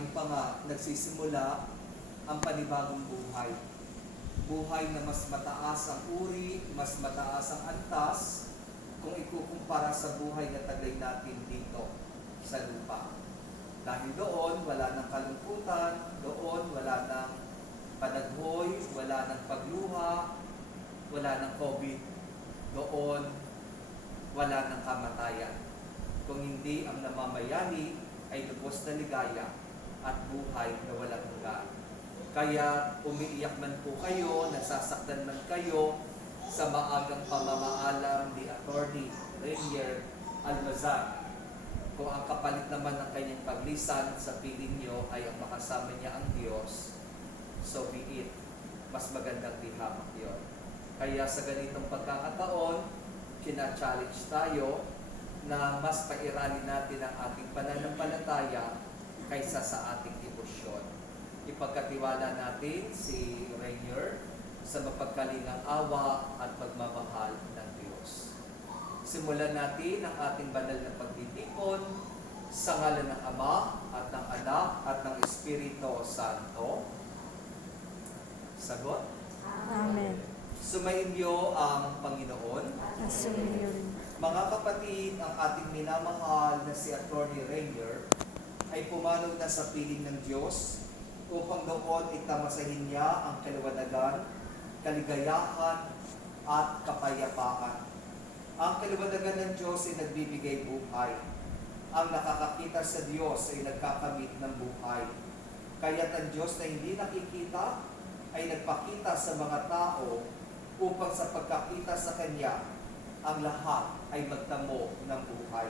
akin pa nga nagsisimula ang panibagong buhay. Buhay na mas mataas ang uri, mas mataas ang antas kung ikukumpara sa buhay na taglay natin dito sa lupa. Dahil doon, wala ng kalungkutan, doon, wala ng panaghoy, wala ng pagluha, wala ng COVID, doon, wala ng kamatayan. Kung hindi ang namamayani ay lubos na ligaya at buhay na walang hanggan. Kaya umiiyak man po kayo, nasasaktan man kayo sa maagang pamamaalam ni Atty. Rainier Almazan. Kung ang kapalit naman ng kanyang paglisan sa piling niyo ay ang makasama niya ang Diyos, so be it. Mas magandang dihamak yun. Kaya sa ganitong pagkakataon, kina-challenge tayo na mas pairalin natin ang ating pananampalataya kaysa sa ating debosyon. Ipagkatiwala natin si Rainier sa mapagkalingang awa at pagmamahal ng Diyos. Simulan natin ang ating banal na pagtitipon sa ngalan ng Ama at ng Anak at ng Espiritu Santo. Sagot? Amen. Sumainyo ang Panginoon. Asumin rin. Mga kapatid, ang ating minamahal na si Atty. Rainier ay pumanong na sa piling ng Diyos upang doon itamasahin niya ang kaliwanagan, kaligayahan, at kapayapaan. Ang kaliwanagan ng Diyos ay nagbibigay buhay. Ang nakakakita sa Diyos ay nagkakamit ng buhay. Kaya't ang Diyos na hindi nakikita ay nagpakita sa mga tao upang sa pagkakita sa Kanya, ang lahat ay magtamo ng buhay.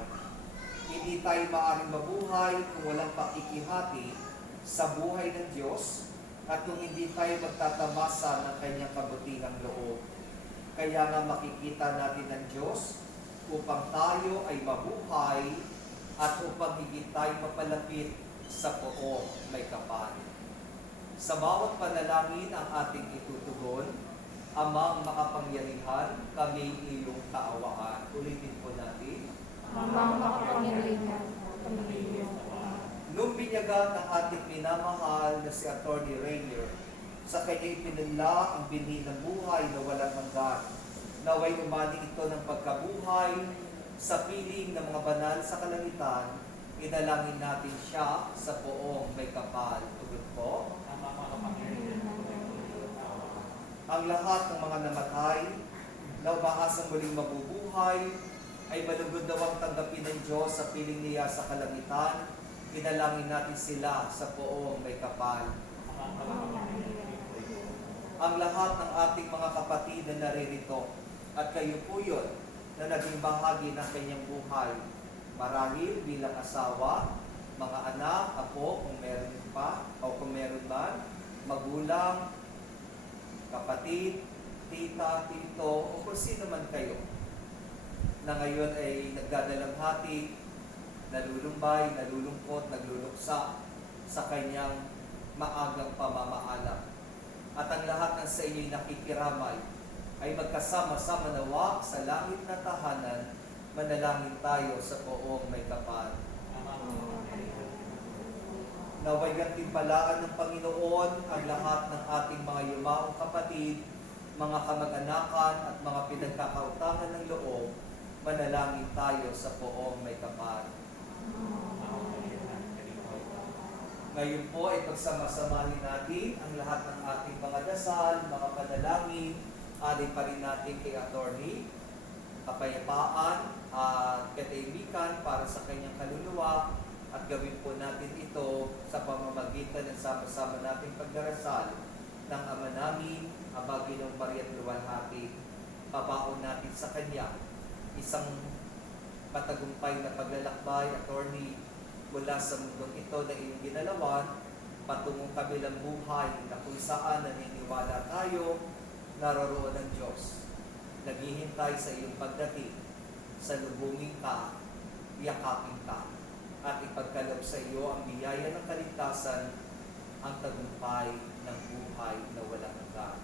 Hindi tayo maaaring mabuhay kung walang pakikihati sa buhay ng Diyos at kung hindi tayo magtatamasa ng Kanyang kabutihang loob. Kaya nga makikita natin ng Diyos upang tayo ay mabuhay at upang higit tayo mapalapit sa poong may kapal. Sa bawat panalangin ang ating itutugon, Amang makapangyarihan, kami iyong kaawaan. Ulitin po natin. Amang makapangyarihan, kami iyong kaawaan. Nung binyagan ng ating minamahal na si Atty. Rainier, sa kanya ipinunla ang binhi ng buhay na walang hanggan. Naway umani ito ng pagkabuhay sa piling ng mga banal sa kalangitan, inalangin natin siya sa poong may kapal. Tugon po. Ang lahat ng mga namatay na umaasang muling mabubuhay ay malugod daw ang tanggapin ng Diyos sa piling niya sa kalangitan. Inalangin natin sila sa poong may kapal. Ang lahat ng ating mga kapatid na naririto at kayo po yun na naging bahagi ng kanyang buhay. Marahil bilang asawa, mga anak, apo, kung meron pa, o kung meron man, magulang, kapatid, tita, tito, o kung sino man kayo na ngayon ay nagdadalamhati, nalulumbay, nalulungkot, nagluluksa sa kanyang maagang pamamaalam. At ang lahat ng sa inyo'y nakikiramay ay magkasama-sama nawa sa langit na tahanan, manalangin tayo sa poong may kapal. Naway gantimpalaan ng Panginoon ang lahat ng ating mga yumaong kapatid, mga kamag-anakan at mga pinagkakautangan ng loob, manalangin tayo sa poong may kapal. Ngayon po ay pagsamasamahin natin ang lahat ng ating mga dasal, mga panalangin, alin pa rin natin kay Atty. Kapayapaan at katahimikan para sa kanyang kaluluwa. At gawin po natin ito sa pamamagitan ng sama-sama nating pagdarasal ng Ama namin, Ama Ginoong Maria't Luwalhati. Pabaon natin sa Kanya isang patagumpay na paglalakbay, Atty. Mula sa mundong ito na iyong ginalawan, patungong kabilang buhay na kung saan naniniwala tayo, naroroon ng Diyos. Naghihintay sa iyong pagdating, sa lubungin ka, yakapin ka, at ipagkaloob sa iyo ang biyaya ng kaligtasan, ang tagumpay ng buhay na walang hanggan.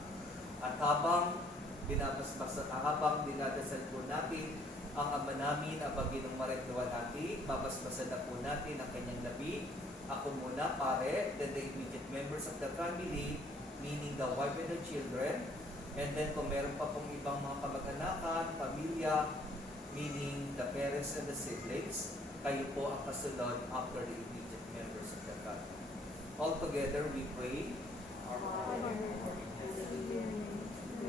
At habang dinadasal po natin ang Ama namin, Ama Ginoong Maria't Luwalhati, babasbasan na po natin ang kanyang labi. Ako muna, Pare. members of the family, meaning the wife and the children. And then kung meron pa pong ibang mga kamag-anakan, pamilya, meaning the parents and the siblings, kayo po ang kasunod after the immediate members of the family. All together we pray. Our Father,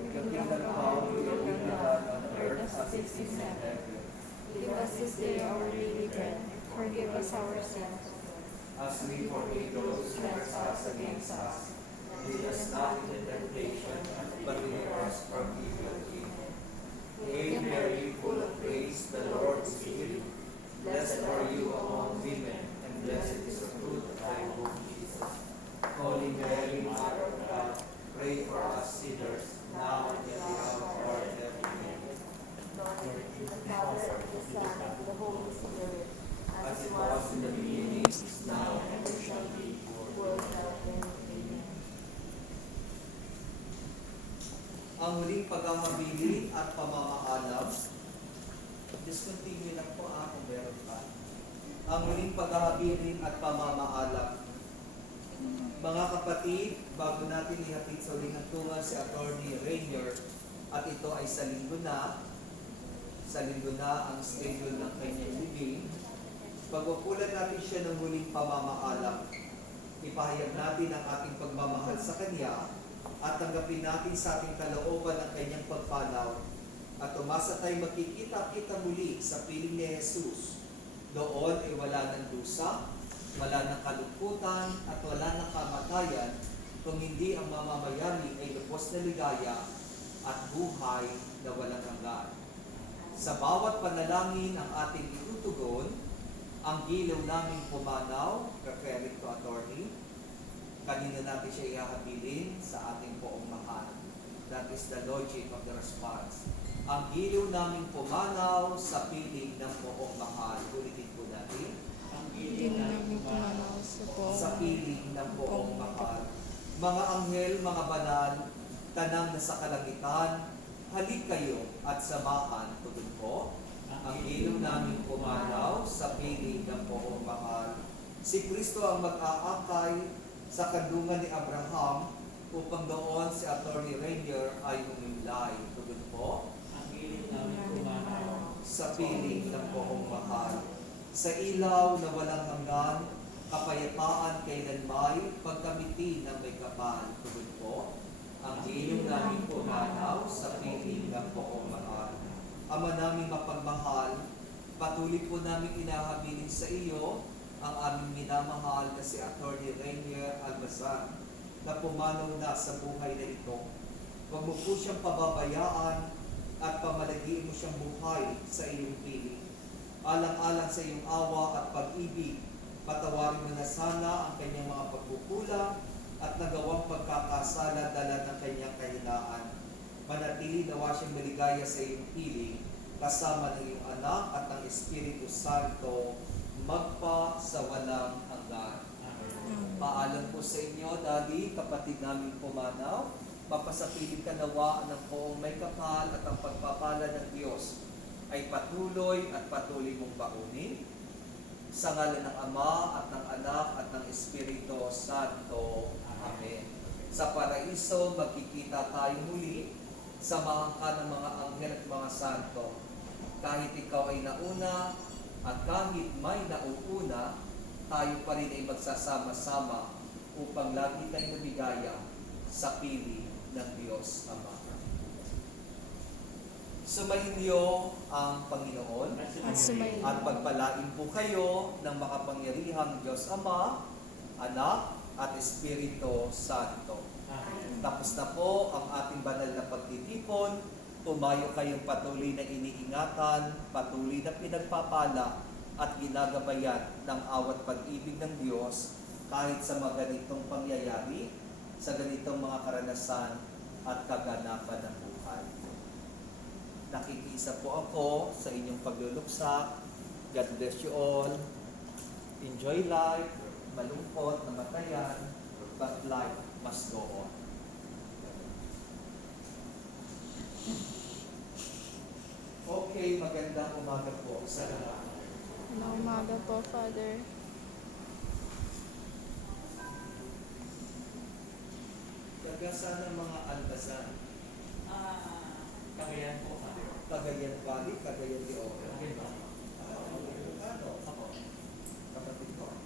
your kingdom come, your will be done on earth as it is in heaven. Give us this day our daily bread. Forgive us our sins, As we forgive those who trespass against us. Lead us not into temptation, but deliver us from evil. Hail Mary, full of grace, the Lord is with you. Blessed are you among women, and blessed is the fruit of thy womb, Jesus. Holy Mary, Mother of God, pray for us sinners, now and at the hour of our death. Amen. Glory to the Father, and the Son, and the Holy Spirit, As it was in the beginning, is now, and ever shall be, world without end. Amen. ang huling paghahabilin at pamamaalam. Discontinue lang po kung meron pa. Ang huling paghahabilin at pamamaalam. Mga kapatid, bago natin ihatid sa huling hantungan si Attorney Rainier, at ito ay sa linggo na ang schedule ng kanyang living, pagwapulan natin siya ng huling pamamaalam. Ipahayag natin ang ating pagmamahal sa Kanya at tanggapin natin sa ating kalooban ang Kanyang pagpanaw. At umasa tayo makikita-kita muli sa piling ni Jesus. Doon ay wala ng dusa, wala ng kalungkutan, at wala ng kamatayan, kung hindi ang mamamayari ay lubos na ligaya at buhay na walang hanggan. Sa bawat panalangin ang ating itutugon, ang gilaw naming pumanaw, referring to Attorney, kanina natin siya ihahabilin sa ating poong mahal. That is the logic of the response. Ang gilaw naming pumanaw sa piling ng poong mahal. Ulitin po natin. Hindi namin pumanaw Sa piling ng poong mahal. Mga anghel, mga banal, tanang na sa kalangitan, halik kayo at samahan tugon po. Ang ilaw naming pumanaw sa piling ng poong mahal. Si Kristo ang mag-aakay sa kandungan ni Abraham upang doon si Attorney Rainier ay humimlay. Tugon po. Ang giling namin pumanaw Sa piling ng poong mahal. Sa ilaw na walang hanggan, kapayapaan kailanmay, pagkamiti ng may kapal. Tugon po. Ang ilaw naming pumanaw sa piling ng poong mahal. Ama naming mapagmahal, patuloy po namin inahabilin sa iyo ang aming minamahal na si Attorney Rainier Almazan na pumanaw na sa buhay na ito. Huwag mo po siyang pababayaan at pamalagiin mo siyang buhay sa iyong piling. Alang-alang sa iyong awa at pag-ibig, patawarin mo na sana ang kanyang mga pagkukulang at nagawang pagkakasala dala ng kanyang kahinaan. Manatili nawa siyang maligaya sa iyong piling, kasama ng iyong anak at ng Espiritu Santo, magpa sa walang hanggan. Paalam po sa inyo, Daddy, kapatid namin pumanaw, mapasapiling ka nawa ng poong may kapal at ang pagpapala ng Diyos ay patuloy at patuloy mong baunin. Sa ngalan ng Ama at ng Anak at ng Espiritu Santo. Amen. Sa paraiso, magkikita tayo muli. Samahan ka ng mga anghel at mga santo. Kahit ikaw ay nauna at kahit may nauuna, tayo pa rin ay magsasama-sama upang lagi tayong nabigaya sa piling ng Diyos Ama. Sumayin niyo ang Panginoon Sumayin. at pagpalain po kayo ng makapangyarihang Diyos Ama, Anak at Espiritu Santo. Tapos na po ang ating banal na pagtitipon. Tumayo kayong patuloy na iniingatan, patuloy na pinagpapala at ginagabayan ng awat pag-ibig ng Diyos kahit sa mga ganitong pangyayari, sa ganitong mga karanasan at kaganapan ng buhay. Nakikiisa po ako sa inyong pagluluksa. God bless you all. Enjoy life. Malungkot, namatayan, but life must go on. Okay, magandang umaga po sa lahat. Umaga po, Father. Taga saan ang mga Albasan? Kagayan po sa Cagayan Valley, Cagayan de Oro. Kagayan ba? Ano? Ako. Kapatid ko.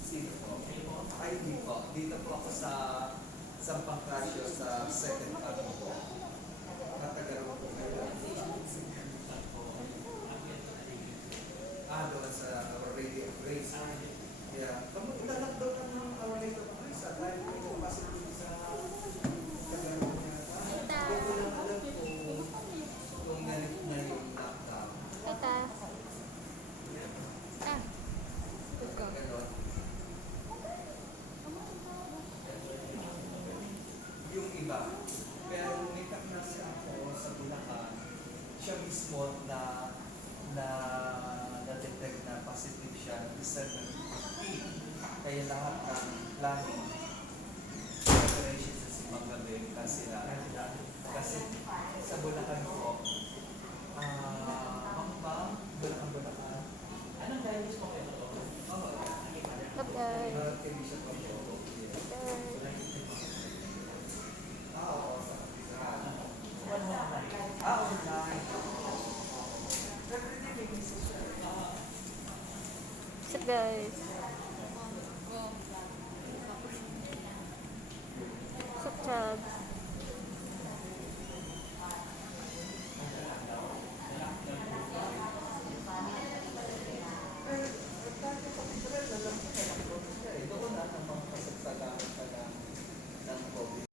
Sino po? Ay, hindi po. Dito po ako sa Sampang Casio sa second ano po. Matagal ko po kayo. Doon sa Our Lady of Grace. Yeah. Ilalak daw ng Our Lady of Grace. Dahil ko ito pasok dito sa Tagalog niya. Hindi ko lang alam kung ganit na yung lockdown. Tita. Ganon. Yung iba. Pero umitak na siya ako sa Bulacan. Siya mismo na na-detect na positive siya ng December 15. Kaya lahat ng planning preparation sa Simang Gabi kasi sa Bulacan po Bulacan. Anong diabetes po kayo to? Oo. Okay. Television po po. Oo, sa kapitbahay. Online. So guys. Subscribe.